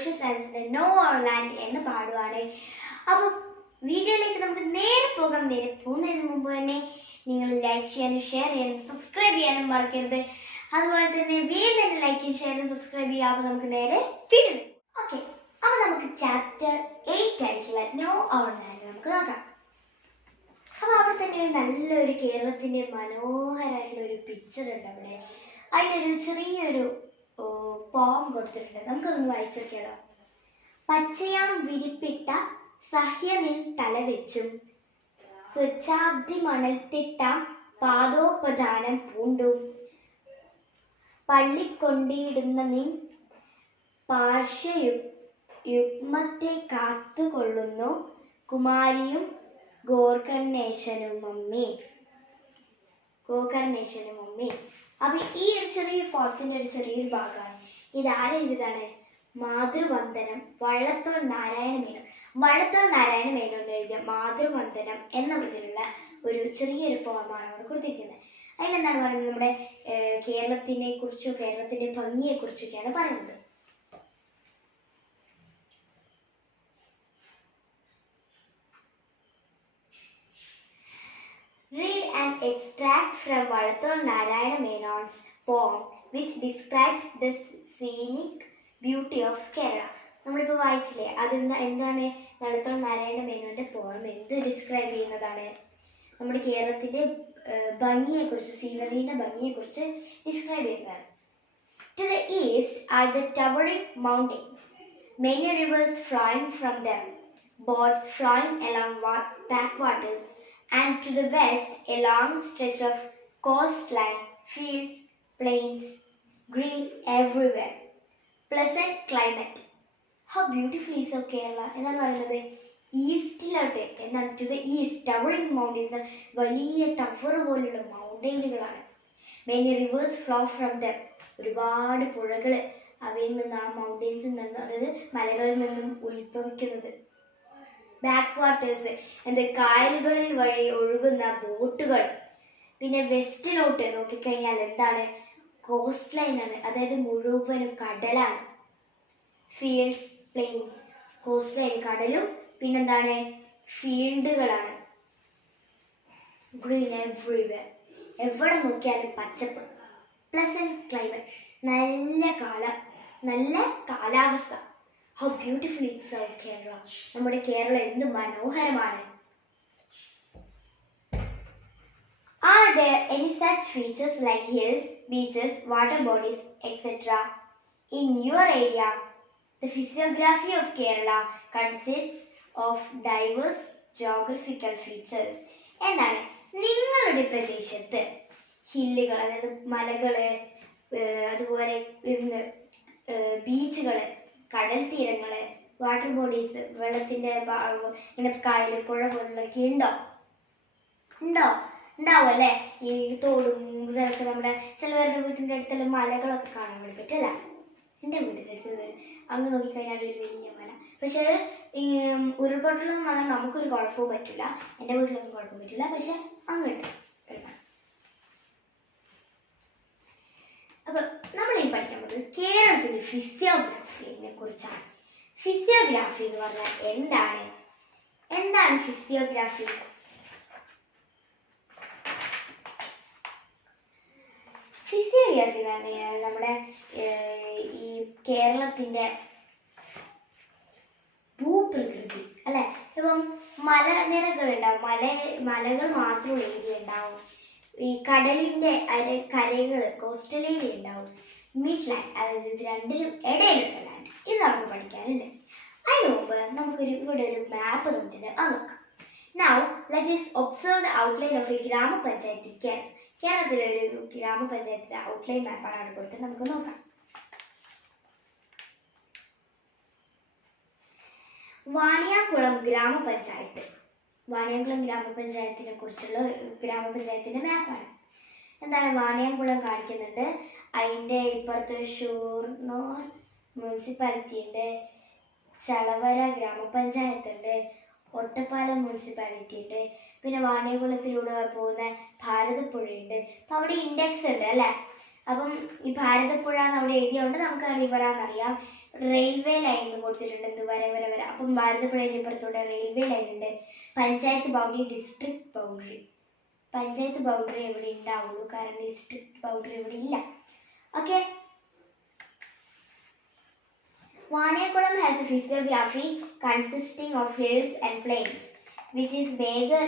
Social സയൻസിന്റെ no our land എന്ന് പാടുവാണ്. അപ്പോൾ വീഡിയോയിലേക്ക് നമുക്ക് നേരെ പോകാം. നേരെ പോകുന്നതിന് മുമ്പ് തന്നെ നിങ്ങൾ ലൈക്ക് ചെയ്യാനും ഷെയർ ചെയ്യാനും സബ്സ്ക്രൈബ് ചെയ്യാനും മറക്കരുത്. അതുപോലെ തന്നെ വേഗം തന്നെ ലൈക്ക് ചെയ്ത് ഷെയർ ചെയ്ത് സബ്സ്ക്രൈബ് ചെയ്യാം. അപ്പോൾ നമുക്ക് നേരെ വീഡിയോ. ഓക്കെ, അപ്പോൾ നമുക്ക് ചാപ്റ്റർ 8 ആയിട്ടുള്ള നോ അവർ ലാൻഡ് നമുക്ക് നോക്കാം. അപ്പോൾ അവിടെ തന്നെ നല്ലൊരു കേരളത്തിൻ്റെ മനോഹരമായിട്ടുള്ള ഒരു പിക്ചർ ഉണ്ട്. അവിടെ അതിലൊരു ചെറിയൊരു പോം കൊടുത്തിട്ടുണ്ട്. നമുക്കൊന്ന് വായിച്ചു നോക്കിയാലോ. പച്ചയാം വിരിപ്പിട്ട സഹ്യനിൽ തലവെച്ചും സ്വച്ഛാബ്ദി മണൽത്തിട്ടാം പാദോപദാനം പൂണ്ടും പള്ളിക്കൊണ്ടിടുന്ന നിൻ പാർശ്വയുഗ്മത്തെ കാത്തുകൊള്ളുന്നു കുമാരിയും ഗോകർണേശനുമമ്മി. അപ്പൊ ഈ ഒരു ചെറിയ പോത്തിന്റെ ഒരു ചെറിയൊരു ഭാഗമാണ്. ഇത് ആരെഴുതിയതാണ്? മാതൃവന്ദനം വള്ളത്തോൾ നാരായണ മേനോൻ. വള്ളത്തോൾ നാരായണ മേനോൻ എഴുതിയ മാതൃവന്ദനം എന്ന വിധത്തിലുള്ള ഒരു ചെറിയൊരു പോമാണ് അവിടെ കൊടുത്തിരിക്കുന്നത്. അതിലെന്താണ് പറയുന്നത്? നമ്മുടെ കേരളത്തിനെ കുറിച്ചോ കേരളത്തിന്റെ ഭംഗിയെ കുറിച്ചൊക്കെയാണ് പറയുന്നത്. Read an extract from Vallathol Narayana Menon's poem which describes the scenic beauty of Kerala. നമ്മളിപ്പോൾ വായിച്ചില്ലേ, എന്താണ് വള്ളത്തോൾ നാരായണ മേനോന്റെ പോയം എന്ത് ഡിസ്ക്രൈബ് ചെയ്യുന്നതാണ്? നമ്മുടെ കേരളത്തിന്റെ ഭംഗിയെക്കുറിച്ച്, സീനറിയുടെ ഭംഗിയെക്കുറിച്ച് ഡിസ്ക്രൈബ് ചെയ്യുന്നതാണ്. To the east are the towering mountains, many rivers flowing from them, boats flying along backwaters, and to the west a long stretch of coastline, fields, plains, green everywhere, pleasant climate. How beautiful is of Kerala? എന്താണ് പറയുന്നത്? ഈസ്റ്റിലോട്ട് എന്താണ്? To the east towering mountains, വലിയ tower പോലുള്ള മൗണ്ടെയിനുകളാണ്. Many rivers flow from them, ഒരുപാട് പുഴകൾ അവയിൽ നിന്ന്, ആ മൗണ്ടെയ്ൻസിൽ നിന്ന്, അതായത് മലകളിൽ നിന്നും ഉത്ഭവിക്കുന്നത്. ബാക്ക് വാട്ടേഴ്സ്, കായലുകളിൽ വഴി ഒഴുകുന്ന ബോട്ടുകൾ. പിന്നെ വെസ്റ്റിലോട്ട് നോക്കിക്കഴിഞ്ഞാൽ എന്താണ്? കോസ്റ്റ് ലൈനാണ്, അതായത് മുഴുവനും കടലാണ്. ഫീൽഡ്സ്, പ്ലെയിൻസ്, കോസ്റ്റ് ലൈൻ കടലും, പിന്നെന്താണ്? ഫീൽഡുകളാണ്. ഗ്രീൻ എവ്രിവെയർ, എവിടെ നോക്കിയാലും പച്ചപ്പ്. പ്ലസന്റ് ക്ലൈമറ്റ്, നല്ല കാലാവസ്ഥ. How beautiful is our Kerala? നമ്മുടെ കേരളം എന്ത് മനോഹരമാണ്. Are there any such features like hills, beaches, water bodies, etc. in your area? The physiography of Kerala consists of diverse geographical features. എന്താണ്? നിങ്ങളുടെ പ്രദേശത്ത് ഹില്ലുകൾ, അതായത് മലകള്, അതുപോലെ ബീച്ചുകള്, കടൽ തീരങ്ങള്, വാട്ടർ ബോഡീസ്, വെള്ളത്തിന്റെ ഇങ്ങനെ കായൽ, പുഴ പോലുള്ളതൊക്കെ ഉണ്ടാവും അല്ലേ? ഈ തോടും ഇതൊക്കെ നമ്മുടെ ചിലവരുടെ വീട്ടിൻ്റെ അടുത്തെല്ലാം മലകളൊക്കെ കാണാൻ വേണ്ടി പറ്റും അല്ല? എൻ്റെ വീട്ടിൻ്റെ അടുത്ത് അങ്ങ് നോക്കിക്കഴിഞ്ഞാൽ ഒരു വലിയ മല. പക്ഷെ ഈ ഉരുൾപൊട്ടലൊന്നും വന്നാൽ നമുക്കൊരു കുഴപ്പവും പറ്റില്ല, എൻ്റെ വീട്ടിലൊന്നും കുഴപ്പം പറ്റില്ല. പക്ഷെ അങ്ങോട്ട് അപ്പൊ നമ്മൾ ഈ പഠിക്കാൻ പോകുന്നത് കേരളത്തിന്റെ ഫിസിയോഗ്രാഫിനെ കുറിച്ചാണ്. ഫിസിയോഗ്രാഫി എന്ന് പറഞ്ഞാൽ എന്താണ് ഫിസിയോഗ്രാഫി? ഫിസിയോഗ്രാഫി എന്ന് പറഞ്ഞാൽ നമ്മുടെ ഈ കേരളത്തിന്റെ ഭൂപ്രകൃതി അല്ലെ. ഇപ്പം മലനിരകൾ ഉണ്ടാവും, മലകൾ മാത്രമുള്ള ഏരിയ ഉണ്ടാവും. ഈ കടലിന്റെ കരകൾ, കോസ്റ്റൽ ഏരിയ ഉണ്ടാവും. മിഡ് ലാൻഡ്, അതായത് ഇത് രണ്ടിനും ഇടയിലുള്ള ലാൻഡ്, ഇത് നമുക്ക് പഠിക്കാനുണ്ട്. അതിന് മുമ്പ് ഇവിടെ ഒരു മാപ്പ് തന്നിട്ടുണ്ട്, അത് നോക്കാം. Now let us observe the outline of a ഗ്രാമപഞ്ചായത്ത്. കേരളത്തിലെ ഒരു ഗ്രാമപഞ്ചായത്തിന്റെ ഔട്ട്ലൈൻ മാപ്പാണ് അവിടെ കൊടുത്തത്. നമുക്ക് നോക്കാം. വാണിയാംകുളം ഗ്രാമപഞ്ചായത്ത്. വാണിയാംകുളം ഗ്രാമപഞ്ചായത്തിനെ കുറിച്ചുള്ള ഗ്രാമപഞ്ചായത്തിന്റെ മാപ്പാണ്. എന്താണ്? വാണിയാംകുളം കാണിക്കുന്നുണ്ട്. അതിൻ്റെ ഇപ്പുറത്ത് ഷൂർണൂർ മുനിസിപ്പാലിറ്റി ഉണ്ട്, ചളവര ഗ്രാമപഞ്ചായത്ത് ഉണ്ട്, ഒറ്റപ്പാലം മുനിസിപ്പാലിറ്റി ഉണ്ട്, പിന്നെ വാണിയകുളത്തിലൂടെ പോകുന്ന ഭാരതപ്പുഴയുണ്ട്. അപ്പം അവിടെ ഇൻഡെക്സ് ഉണ്ട് അല്ലേ? അപ്പം ഈ ഭാരതപ്പുഴ എന്ന് അവിടെ എഴുതിയതുകൊണ്ട് നമുക്ക് റിവറാന്നറിയാം. റെയിൽവേ ലൈൻ കൊടുത്തിട്ടുണ്ട്, എന്ത് വര വര വര. അപ്പം ഭാരതപ്പുഴയുടെ ഇപ്പുറത്തൂടെ റെയിൽവേ ലൈൻ ഉണ്ട്. Panchayat boundary, district boundary. Panchayat boundary എവിടെ ഉണ്ടാവുള്ളൂ, കാരണം ഡിസ്ട്രിക്ട് ബൗണ്ടറി ഇവിടെ ഇല്ല. Okay. Vaneyakulam has a physiography consisting of hills and plains, which is major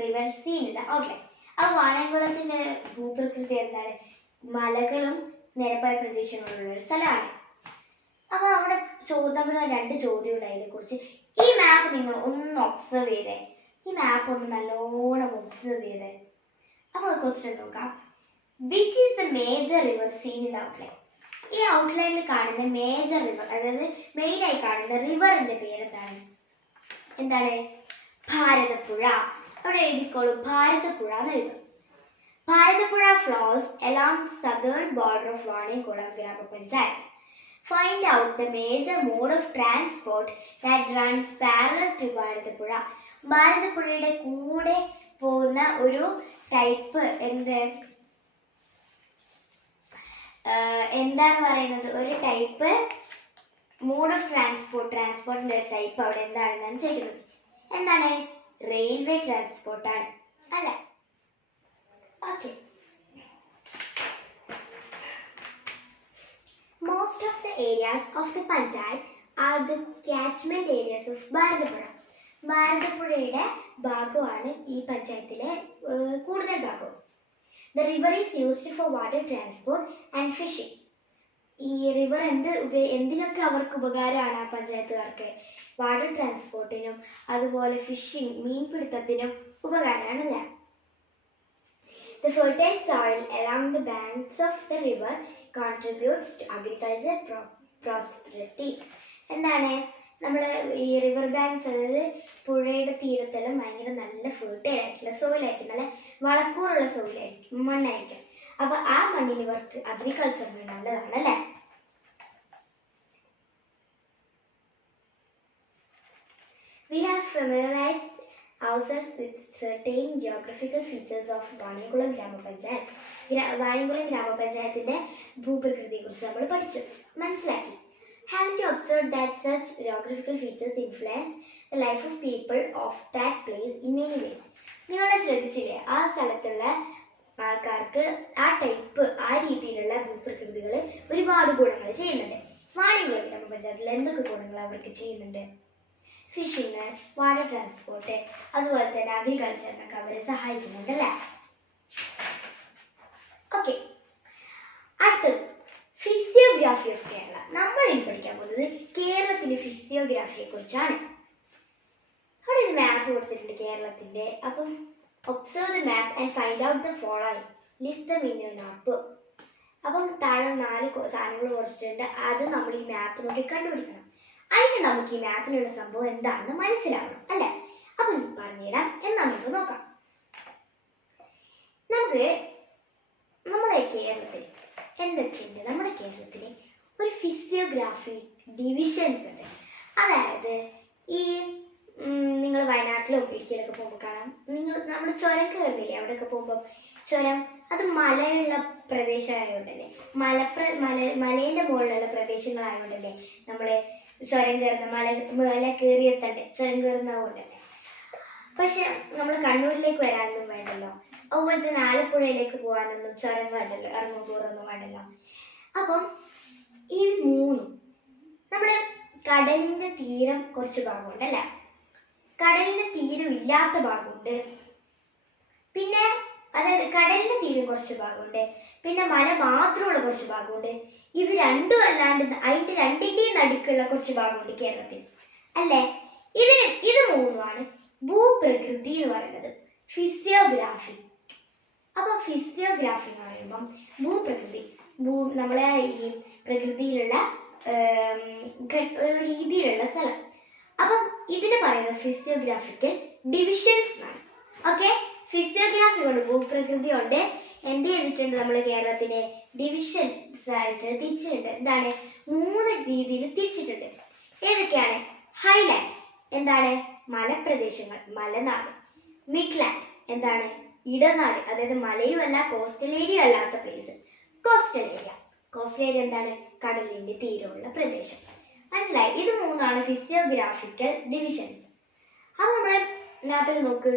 river seen in the outline. ആ വാണയംകുളത്തിന്റെ ഭൂപ്രകൃതി എന്താണ്? മലകളും നിരപ്പായ പ്രദേശങ്ങളുള്ള ഒരു സ്ഥലമാണ്. അപ്പൊ അവിടെ നമ്മുടെ 2 ചോദ്യം ഉണ്ട് അതിനെ കുറിച്ച്. ഈ മാപ്പ് നിങ്ങൾ ഒന്ന് ഒബ്സർവ് ചെയ്തേ, ഈ മാപ്പ് ഒന്ന് നല്ലോണം ഒബ്സർവ് ചെയ്തേ. അപ്പൊ ക്വസ്റ്റ്യൻ നോക്കാം. Which is the major river scene in the outline? ഈ ഔട്ട്ലൈനിൽ കാണുന്ന മേജർ റിവർ, അതായത് മെയിൻ ആയി കാണുന്ന റിവറിന്റെ പേരെന്താണ്? എന്താണ്? ഭാരതപ്പുഴ. അവിടെ എഴുതിക്കോളൂ, ഭാരതപ്പുഴ എന്ന് എഴുതും. Bharathapuzha flows along southern border of Vaneyakulam Grama Panchayat. Find out the major mode of transport that runs parallel to Bharathapuzha. ഭാരതപ്പുഴയുടെ കൂടെ പോകുന്ന ഒരു ടൈപ്പ് എന്താണ് പറയുന്നത്? ഒരു ടൈപ്പ് മോഡ് ഓഫ് ട്രാൻസ്പോർട്ടിന്റെ ടൈപ്പ് അവിടെ എന്താണെന്നാണ് ചോദിക്കുന്നത്. എന്താണ്? റെയിൽവേ ട്രാൻസ്പോർട്ടാണ് അല്ലെ? Okay. Most of the areas of the panchayat are the catchment areas of Bharathappuzha. ഭാരതപ്പുഴയുടെ ഭാഗമാണ് ഈ പഞ്ചായത്തിലെ കൂടുതൽ ഭാഗവും. The river is used for water transport and fishing. ഈ റിവർ എന്തിനൊക്കെ അവർക്ക് ഉപകാരമാണ് ആ പഞ്ചായത്തുകാർക്ക്? വാട്ടർ ട്രാൻസ്പോർട്ടിനും അതുപോലെ phishing, മീൻപിടുത്തത്തിനും ഉപകാരമാണല്ലേ? The fertile soil along the banks of the river contributes to agricultural prosperity. എന്താണ്? നമ്മൾ ഈ റിവർ ബാങ്ക്സ്, അതായത് പുഴയുടെ തീരത്തെല്ലാം ഭയങ്കര നല്ല ഫെർട്ടൈൽ ആയിട്ടുള്ള സോയിലായിരിക്കും, നല്ല വളക്കൂറുള്ള സോയിലായിരിക്കും, മണ്ണായിരിക്കും. അപ്പൊ ആ മണ്ണിൽ ഇവർക്ക് അഗ്രികൾച്ചറിന് നല്ലതാണ് അല്ലേ? We have familiarized ourselves with certain geographical features of Vaniyamkulam ഗ്രാമപഞ്ചായത്ത്. വാണിയംകുളം ഗ്രാമപഞ്ചായത്തിന്റെ ഭൂപ്രകൃതിയെ കുറിച്ച് നമ്മൾ പഠിച്ചു, മനസ്സിലാക്കി. Haven't you observed that such geographical features influence the life of people of that place in many ways? നിങ്ങൾ ശ്രദ്ധിച്ചില്ലേ, ആ സ്ഥലത്തുള്ള ആൾക്കാർക്ക് ആ രീതിയിലുള്ള ഭൂപ്രകൃതികൾ ഒരുപാട് ഗുണങ്ങൾ ചെയ്യുന്നുണ്ട്. വാണിയംകുളം ഗ്രാമപഞ്ചായത്തിൽ എന്തൊക്കെ ഗുണങ്ങൾ അവർക്ക് ചെയ്യുന്നുണ്ട്? ഫിഷിങ്, വാട്ടർ ട്രാൻസ്പോർട്ട്, അതുപോലെ തന്നെ അഗ്രികൾച്ചറിനൊക്കെ അവരെ സഹായിക്കുന്നുണ്ട് അല്ലേ? ഓക്കെ. അടുത്തത് ഫിസിയോഗ്രാഫി ഓഫ് കേരള. നമ്മൾ ഇനി പഠിക്കാൻ പോകുന്നത് കേരളത്തിലെ ഫിസിയോഗ്രാഫിയെ കുറിച്ചാണ്. അവിടെ ഒരു മാപ്പ് കൊടുത്തിട്ടുണ്ട് കേരളത്തിന്റെ. അപ്പം observe the map and find out the following. List the meaning of map. അപ്പം താഴെ 4 സാധനങ്ങൾ കൊടുത്തിട്ടുണ്ട്. അത് നമ്മൾ ഈ മാപ്പ് നോക്കി കണ്ടുപിടിക്കണം. അതിന് നമുക്ക് ഈ മാപ്പിലുള്ള സംഭവം എന്താണെന്ന് മനസ്സിലാവണം അല്ലെ? അപ്പൊ പറഞ്ഞുതരാം. എന്നാ നമുക്ക് നോക്കാം. നമ്മുടെ കേരളത്തിൽ എന്തൊക്കെയുണ്ട്? നമ്മുടെ കേരളത്തിൽ ഒരു ഫിസിയോഗ്രാഫി ഡിവിഷൻസ് ഉണ്ട്. അതായത് ഈ നിങ്ങൾ വയനാട്ടിലും ഇടുക്കിയിലൊക്കെ പോകുമ്പോൾ കാണാം, നമ്മൾ ചുരം കയറുന്നില്ലേ? അവിടെയൊക്കെ പോകുമ്പോൾ ചുരം, അത് മലയുള്ള പ്രദേശമായതുകൊണ്ടല്ലേ, മലയുടെ മുകളിലുള്ള പ്രദേശങ്ങളായതുകൊണ്ടല്ലേ നമ്മൾ ചുരം കയറുന്ന മല കയറിയെത്തണ്ടേ, ചുരം കയറുന്ന പോലെ തന്നെ. പക്ഷെ നമ്മൾ കണ്ണൂരിലേക്ക് വരാനൊന്നും വേണ്ടല്ലോ, അതുപോലെ തന്നെ ആലപ്പുഴയിലേക്ക് പോകാനൊന്നും ചുരം വേണ്ടല്ലോ, ഇറങ്ങുമ്പോറൊന്നും വേണ്ടല്ലോ. അപ്പം ഈ 3 നമ്മുടെ കടലിന്റെ തീരം കുറച്ച് ഭാഗമുണ്ട് അല്ലേ? കടലിന്റെ തീരം ഇല്ലാത്ത ഭാഗമുണ്ട്. പിന്നെ അതായത് കടലിന്റെ തീരം കുറച്ച് ഭാഗമുണ്ട്, പിന്നെ മല മാത്രമുള്ള കുറച്ച് ഭാഗമുണ്ട്. ഇത് രണ്ടും അല്ലാണ്ട് അതിന്റെ രണ്ടിന്റെയും നടുക്കുള്ള കുറച്ച് ഭാഗമുണ്ട് കേരളത്തിൽ അല്ലേ? ഇത് 3ആണ് ഭൂപ്രകൃതി എന്ന് പറയുന്നത്, ഫിസിയോഗ്രാഫി. അപ്പൊ ഫിസിയോഗ്രാഫി എന്ന് പറയുമ്പം ഭൂപ്രകൃതി, നമ്മളെ ഈ പ്രകൃതിയിലുള്ള ഒരു രീതിയിലുള്ള സ്ഥലം. അപ്പം ഇതിന് പറയുന്നത് ഫിസിയോഗ്രാഫിക്കൽ ഡിവിഷൻസ് എന്നാണ്. ഓക്കെ. ഫിസിയോഗ്രാഫി കൊണ്ട് ഭൂപ്രകൃതി കൊണ്ട് എന്ത് ചെയ്തിട്ടുണ്ട്? നമ്മൾ കേരളത്തിനെ ഡിവിഷൻസ് ആയിട്ട് തിരിച്ചിട്ടുണ്ട്. എന്താണ്? 3 രീതിയിൽ തിരിച്ചിട്ടുണ്ട്. ഏതൊക്കെയാണ്? ഹൈലാൻഡ്, എന്താണ്? മലപ്രദേശങ്ങൾ, മലനാട്. മിഡ്ലാൻഡ്, എന്താണ്? ഇടനാട്, അതായത് മലയും അല്ല കോസ്റ്റൽ ഏരിയ അല്ലാത്ത place, coastal area. Coastal area എന്താണ്? കടലിന്റെ തീരമുള്ള പ്രദേശം. മനസ്സിലായി? ഇത് മൂന്നാണ് ഫിസിയോഗ്രാഫിക്കൽ ഡിവിഷൻസ്. അത് നമ്മളെ മാപ്പിൽ നോക്ക്.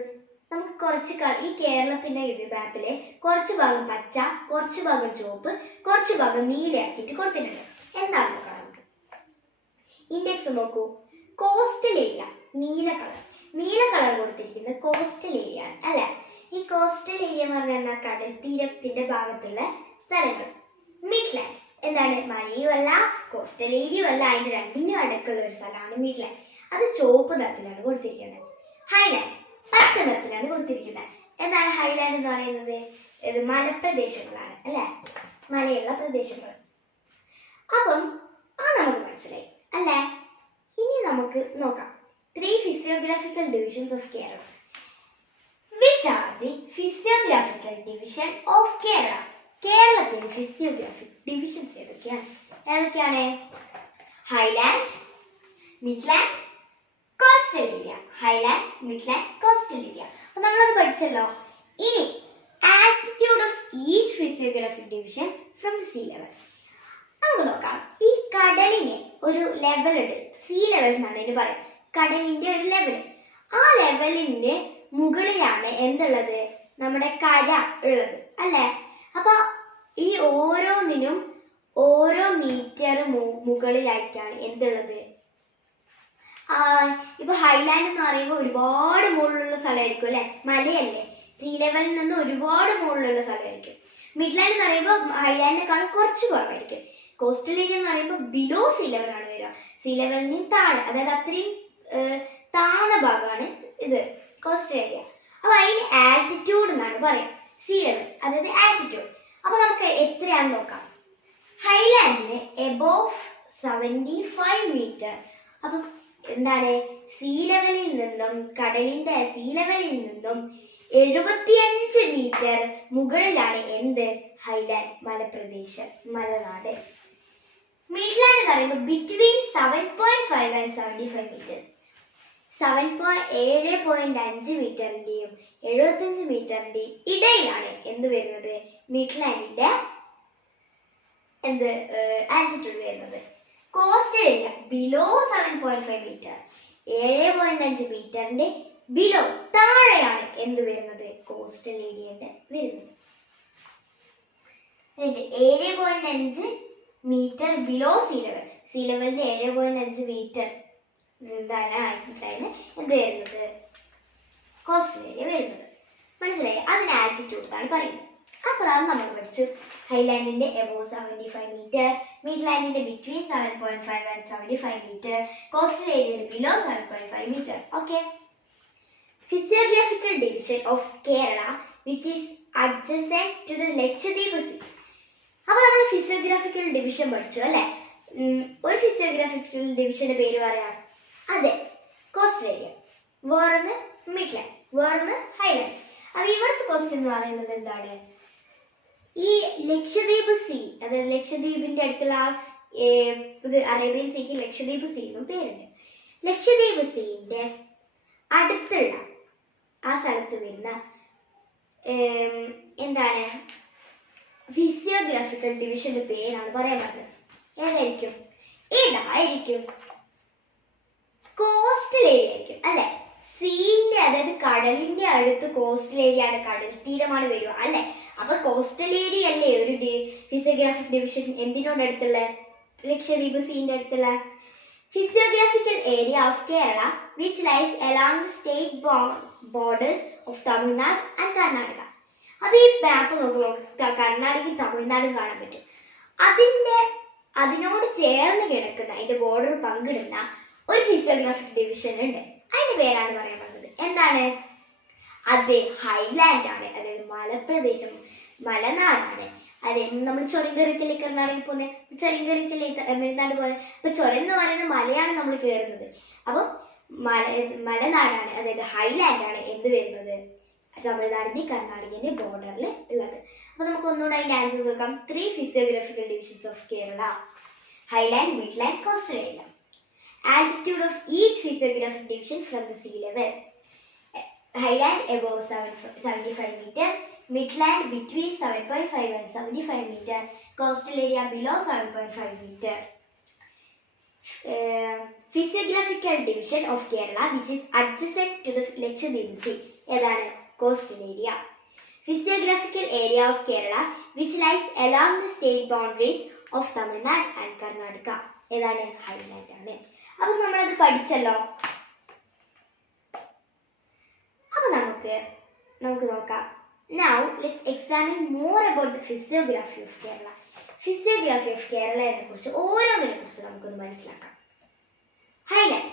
നമുക്ക് കുറച്ച് ഈ കേരളത്തിന്റെ ഇത് മാപ്പില് കുറച്ച് ഭാഗം പച്ച, കുറച്ച് ഭാഗം ചുവപ്പ്, കുറച്ച് ഭാഗം നീലയാക്കിയിട്ട് കൊടുത്തിട്ടുണ്ട്. എന്താണ് നോക്കാം നമുക്ക്. ഇൻഡെക്സ് നോക്കൂ. കോസ്റ്റൽ ഏരിയ നീല കളർ കൊടുത്തിരിക്കുന്നത് കോസ്റ്റൽ ഏരിയ ആണ് അല്ലെ. ഈ കോസ്റ്റൽ ഏരിയ എന്ന് പറഞ്ഞാൽ എന്താ? കടൽ തീരത്തിന്റെ ഭാഗത്തുള്ള സ്ഥലങ്ങൾ. മിഡ്ലാൻഡ് എന്താണ്? മലയുമല്ല കോസ്റ്റൽ ഏരിയയും അല്ല, അതിന്റെ രണ്ടിനും അടുക്കുള്ള ഒരു സ്ഥലമാണ് മിഡ്ലാൻഡ്. അത് ചുവപ്പ് നിറത്തിലാണ് കൊടുത്തിരിക്കുന്നത്. ഹൈലാൻഡ് പച്ച നിറത്തിലാണ് കൊടുത്തിരിക്കുന്നത്. എന്താണ് ഹൈലാൻഡ് എന്ന് പറയുന്നത്? ഇത് മലപ്രദേശങ്ങളാണ് അല്ലെ, മലയുള്ള പ്രദേശങ്ങൾ. അപ്പം നമുക്ക് മനസ്സിലായി അല്ലേ? ഇനി നമുക്ക് നോക്കാം 3 physiographical divisions of Kerala. Which are the physiographical division of Kerala? കേരളത്തിലെ ഫിസിയോഗ്രാഫിക് ഡിവിഷൻസ് ഏതൊക്കെയാണ്? Highland, Midland, coastal area. Highland, Midland, coastal area. അപ്പൊ നമ്മളത് പഠിച്ചല്ലോ. ഇനി altitude of each physiographic division from the see level. നമുക്ക് നോക്കാം. ഈ കടലിന് ഒരു ലെവൽ ഉണ്ട്, സീ ലെവൽ എന്നാണ് ഇതിന് പറയുന്നത്. കടലിന്റെ ഒരു ലെവൽ. ആ ലെവലിന്റെ മുകളിലാണ് എന്തുള്ളത്? നമ്മുടെ കര ഉള്ളത് അല്ലെ. അപ്പൊ ഈ ഓരോന്നിനും ഓരോ മീറ്റർ മുകളിലായിട്ടാണ് എന്തുള്ളത്? ഇപ്പൊ ഹൈലാൻഡ് എന്ന് പറയുമ്പോൾ ഒരുപാട് മുകളിലുള്ള സ്ഥലമായിരിക്കും അല്ലെ, മലയല്ലേ, സീ ലെവലിൽ നിന്ന് ഒരുപാട് മുകളിലുള്ള സ്ഥലമായിരിക്കും. മിഡ്ലാൻഡ് എന്ന് പറയുമ്പോൾ ഹൈലാൻഡിനെക്കാളും കുറച്ച് കുറവായിരിക്കും. കോസ്റ്റൽ ഏരിയ എന്ന് പറയുമ്പോൾ ബിലോ സീ ലെവലാണ് വരിക, സീ ലെവലിന് താഴെ, അതായത് അത്രയും താഴ്ന്ന ഭാഗമാണ് ഇത് കോസ്റ്റൽ ഏരിയ. അപ്പൊ അതിന് ആൾട്ടിറ്റ്യൂഡ് എന്നാണ് പറയാം. സീ ലെവൽ അതായത് ആൾട്ടിറ്റ്യൂഡ്. അപ്പൊ നമുക്ക് എത്രയാണെന്ന് നോക്കാം. ഹൈലാൻഡിന് എബോവ് 75 മീറ്റർ. അപ്പൊ എന്താണ്? സീ ലെവലിൽ നിന്നും കടലിന്റെ സീ ലെവലിൽ നിന്നും 75 മീറ്റർ മുകളിലാണ് എന്ത്? ഹൈലാൻഡ് മലപ്രദേശം, മലനാട്. മിഡ്ലാൻഡ് എന്ന് പറയുമ്പോൾ ബിറ്റ്വീൻ 7.5 and 75 മീറ്റേഴ്സ്. 7.5 മീറ്ററിന്റെയും 75 മീറ്ററിന്റെയും ഇടയിലാണ് എന്ത് വരുന്നത്? മിഡ്ലാൻഡിന്റെ ആൾട്ടിറ്റ്യൂഡ് വരുന്നത്. കോസ്റ്റൽ ഏരിയ ബിലോ 7.5 മീറ്റർ, 7.5 മീറ്ററിന്റെ ബിലോ താഴെയാണ് എന്ത് വരുന്നത്? കോസ്റ്റൽ ഏരിയയുടെ വരുന്നത്. 7.5 metre below sea level, sea ലെവലിന്റെ 7.5 മീറ്റർ എന്ത് വരുന്നത്? കോസ്റ്റൽ ഏരിയ വരുന്നത്. മനസ്സിലായി? അതിന് ആൾട്ടിറ്റ്യൂഡ് എന്നാണ് പറയുന്നത്. അപ്പോൾ അത് നമ്മൾ പഠിച്ചു. ഹൈലാൻഡിന്റെ എബോവ് 75 മീറ്റർ, മിഡ്ലാൻഡിന്റെ ബിറ്റ്വീൻ 7.5 and 75 മീറ്റർ, കോസ്റ്റൽ ഏരിയയുടെ below 7.5 metre. Okay. Physiographical division of Kerala which is adjacent to the Lakshadweep Sea. അപ്പോൾ നമ്മൾ ഫിസിയോഗ്രാഫിക്കൽ ഡിവിഷൻ പഠിച്ചു അല്ലേ? ഒരു ഫിസിയോഗ്രാഫിക്കൽ ഡിവിഷന്റെ പേര് പറയാം. അതെ, കോസ്റ്റൽ ഏരിയ. വേറൊന്ന് മിഡ്ലാൻഡ്, വേറൊന്ന് ഹൈലാൻഡ്. അപ്പൊ ഇവിടുത്തെ ക്വസ്റ്റ്യൻ എന്ന് പറയുന്നത് എന്താണ്? ഈ ലക്ഷദ്വീപ് സീ, അതായത് ലക്ഷദ്വീപിന്റെ അടുത്തുള്ള അറേബ്യൻ സീക്ക് ലക്ഷദ്വീപ് സീ എന്നും പേരുണ്ട്. ലക്ഷദ്വീപ് സീന്റെ അടുത്തുള്ള ആ സ്ഥലത്ത് വരുന്ന എന്താണ് ഫിസിയോഗ്രാഫിക്കൽ ഡിവിഷന്റെ പേരാണ് പറയാൻ പറഞ്ഞത്. ഏതായിരിക്കും? കോസ്റ്റൽ ഏരിയ ആയിരിക്കും അല്ലെ. സീന്റെ അതായത് കടലിന്റെ അടുത്ത് കോസ്റ്റൽ ഏരിയ ആണ്, കടൽ തീരമാണ് വരിക അല്ലെ. അപ്പൊ കോസ്റ്റൽ ഏരിയ അല്ലേ ഒരു ഫിസിയോഗ്രാഫിക് ഡിവിഷൻ എന്തിനോട് അടുത്തുള്ള? ലക്ഷദ്വീപ് സീന്റെ അടുത്തുള്ള. Physiographical area of Kerala which lies along the state borders of Tamil Nadu and Karnataka. അപ്പോൾ ഈ മാപ്പ് നോക്കുമ്പോൾ കർണാടകയും തമിഴ്നാടും കാണാൻ പറ്റും. അതിനോട് ചേർന്ന് കിടക്കുന്ന അതിന്റെ ബോർഡർ പങ്കിടുന്ന ഒരു ഫിസിയോഗ്രാഫിക് ഡിവിഷൻ ഉണ്ട്. അതിന്റെ പേരാണ് പറയാൻ പറഞ്ഞത്. എന്താണ് അത്? ഹൈലാൻഡ് ആണ്, അതായത് മലപ്രദേശം, മലനാടാണ്. അതെ, നമ്മൾ ചുരം കയറിയിട്ടില്ലേ കർണാടകയിൽ പോകുന്നത്, ചുരം കയറിയിട്ടില്ലേ തമിഴ്നാട് പോലെ. അപ്പൊ ചുരം എന്ന് പറയുന്ന മലയാണ് നമ്മൾ കയറുന്നത്. അപ്പൊ മലനാടാണ്, അതായത് ഹൈലാൻഡ് ആണ് എന്ത് വരുന്നത്? തമിഴ്നാടിന്റെ കർണാടകന്റെ ബോർഡറിൽ ഉള്ളത്. അപ്പൊ നമുക്ക് ഒന്നുകൂടെ അതിന്റെ ആൻസേഴ്സ് നോക്കാം. 3 physiographical divisions of Kerala: Highland, Midland, Coastal area. Altitude of each physiographic division from the sea level: Highland above 75 meter, Midland between 7.5 and 75 meter, Coastal area below 7.5 meter. physiographical division of Kerala which is adjacent to the Lakshadweep Sea. ഏതാണ്? Coastal area. Physiographical area of Kerala which lies along the state boundaries of Tamil Nadu and Karnataka. ഏതാണ്? Highland ആണ്. അപ്പോൾ നമ്മളത് പഠിച്ചല്ലോ. അപ്പോൾ നമുക്ക് നോക്കാം. Now let's examine more about the physiography of Kerala. Physiography of Kerala എന്നെ കുറിച്ച് ഓരോന്നിനെ കുറിച്ച് നമുക്കൊന്ന് മനസ്സിലാക്കാം. Highland.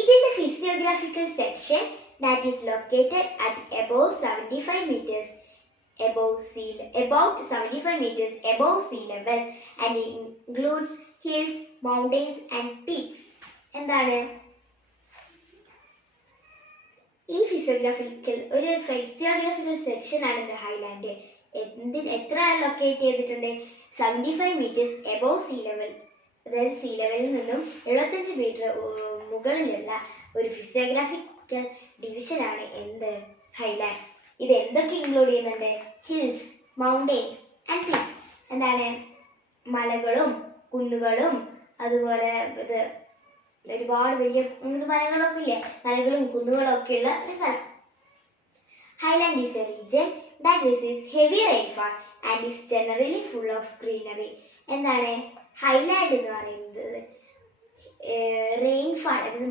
It is a physiographical section that is located at about 75 meters above sea level and includes hills, mountains and peaks. എന്താണ് ഈ ഫിസിയോഗ്രാഫിക്കൽ section ആണ് ഇത് Highland. എത്ര ലൊക്കേറ്റ് ചെയ്തിട്ടുണ്ട്? 75 meters above sea level, അതായത് സീ ലെവലിൽ നിന്നും 75 മീറ്റർ മുകളിലുള്ള ഒരു ഫിസിയോഗ്രാഫിക്കൽ ഡിവിഷനാണ് എന്ത്? ഹൈലാൻഡ്. ഇത് എന്തൊക്കെ ഇൻക്ലൂഡ് ചെയ്യുന്നുണ്ട്? Hills, mountains and peaks. എന്താണ്? മലകളും കുന്നുകളും അതുപോലെ ഇത് ഒരുപാട് വലിയ മലകളൊക്കെ ഇല്ലേ, മലകളും കുന്നുകളും ഒക്കെ ഉള്ള ഒരു സ്ഥലം. Highland is A region that receives heavy rainfall and is generally full of greenery. എന്താണ് ഹൈലാൻഡ് എന്ന് പറയുന്നത്? റെയിൻഫാൾ, അതായത്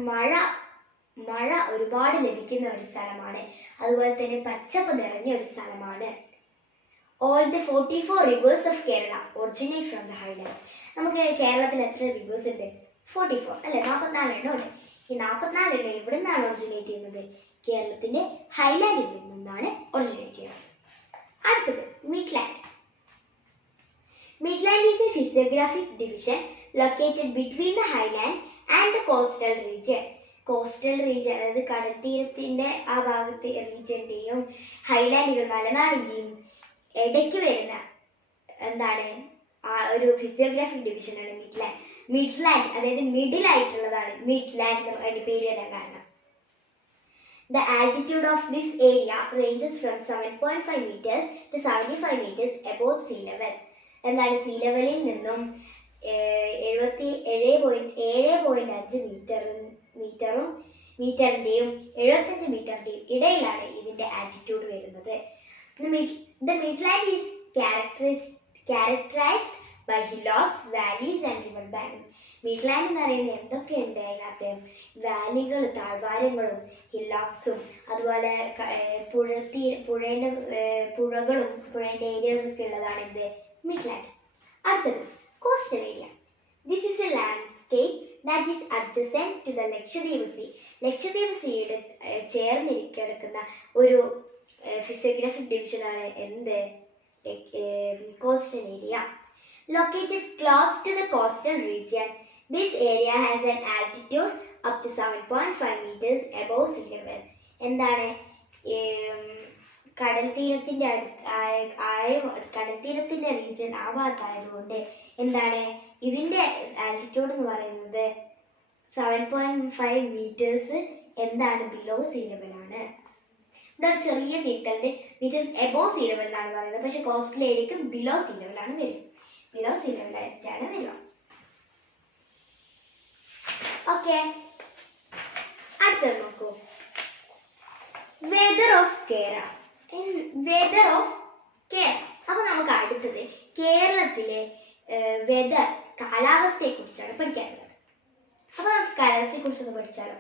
മഴ ഒരുപാട് ലഭിക്കുന്ന ഒരു സ്ഥലമാണ്. അതുപോലെ തന്നെ പച്ചപ്പ് നിറഞ്ഞ ഒരു സ്ഥലമാണ്. All the 44 rivers of Kerala originate from the highlands. നമുക്ക് കേരളത്തിൽ എത്ര റിവേഴ്സ് ഉണ്ട്? 44 അല്ലെ? 44 എണ്ണം ഉണ്ട്. ഈ 44 എണ്ണം എവിടെ നിന്നാണ് ഒറിജിനേറ്റ് ചെയ്യുന്നത്? കേരളത്തിന്റെ ഹൈലാൻഡിൽ നിന്നാണ് ഒറിജിനേറ്റ് ചെയ്യുന്നത്. അടുത്തത് Midland. Midland is a physiographic division located between the highland and the coastal region. Coastal region അതായത് കടൽത്തീരത്തിന്റെ ആ ഭാഗത്തെ റീജിയന്റെയും ഹൈലാൻഡുകൾ മലനാടിന്റെയും ഇടയ്ക്ക് വരുന്ന എന്താണ് ഒരു ഫിസിയോഗ്രാഫിക് ഡിവിഷനാണ് മിഡ്ലാൻഡ്. മിഡ്ലാൻഡ് അതായത് മിഡിൽ ആയിട്ടുള്ളതാണ് മിഡ്ലാൻഡ് അതിന്റെ പേര് വരാൻ കാരണം. The altitude of this area ranges from 7.5 meters to 75 meters above sea level. എന്താണ്? സീ ലെവലിൽ നിന്നും 77.5 മീറ്ററിന്റെയും 75 മീറ്ററിന്റെയും ഇടയിലാണ് ഇതിന്റെ ആൾട്ടിറ്റ്യൂഡ് വരുന്നത്. The midland is characterized by hillocks, valleys and river banks. Midland എന്ന് പറയുന്നത് എന്തൊക്കെയുണ്ട്? അതിനകത്ത് വാലികൾ, താഴ്വാരങ്ങളും ഹില്ലോക്സും അതുപോലെ പുഴകളും പുഴയുടെ ഏരിയസ് ഒക്കെ ഉള്ളതാണ് ഇത് മിഡ്ലാൻഡ്. അടുത്തത് coastal area. This is a landscape that is adjacent to the Lakshadweep sea. Lakshadweep സീയുടെ ചേർന്നിരിക്കുന്ന ഒരു ഫിസിയോഗ്രാഫിക് ഡിവിഷനാണ് എന്ത്? Coastal area. Located close to the coastal region, this area has an altitude up to 7.5 meters above sea level. എന്താണ്? കടൽത്തീരത്തിന്റെ region ആ ഭാഗത്തായതുകൊണ്ട് എന്താണ് ഇതിന്റെ altitude എന്ന് പറയുന്നത് 7.5 മീറ്റേഴ്സ് എന്താണ്? ബിലോ സീ ലെവൽ ആണ്. ഇവിടെ ഒരു ചെറിയ തിരുത്തലുണ്ട്. മീറ്റേഴ്സ് എബോവ് സീ ലെവൽ എന്നാണ് പറയുന്നത്, പക്ഷെ കോസ്റ്റൽ ഏരിയക്ക് ബിലോ സീ ലെവലാണ് വരും. ബിലോ സീ ലെവലായിട്ടാണ് വരിക. ഓക്കെ, അടുത്തത് നോക്കൂ. Whether of Kerala. അപ്പൊ നമുക്ക് അടുത്തത് കേരളത്തിലെ വെദർ, കാലാവസ്ഥയെ കുറിച്ചാണ് പഠിക്കാനുള്ളത്. അപ്പൊ നമുക്ക് കാലാവസ്ഥയെ കുറിച്ചൊന്ന് പഠിച്ചാലോ.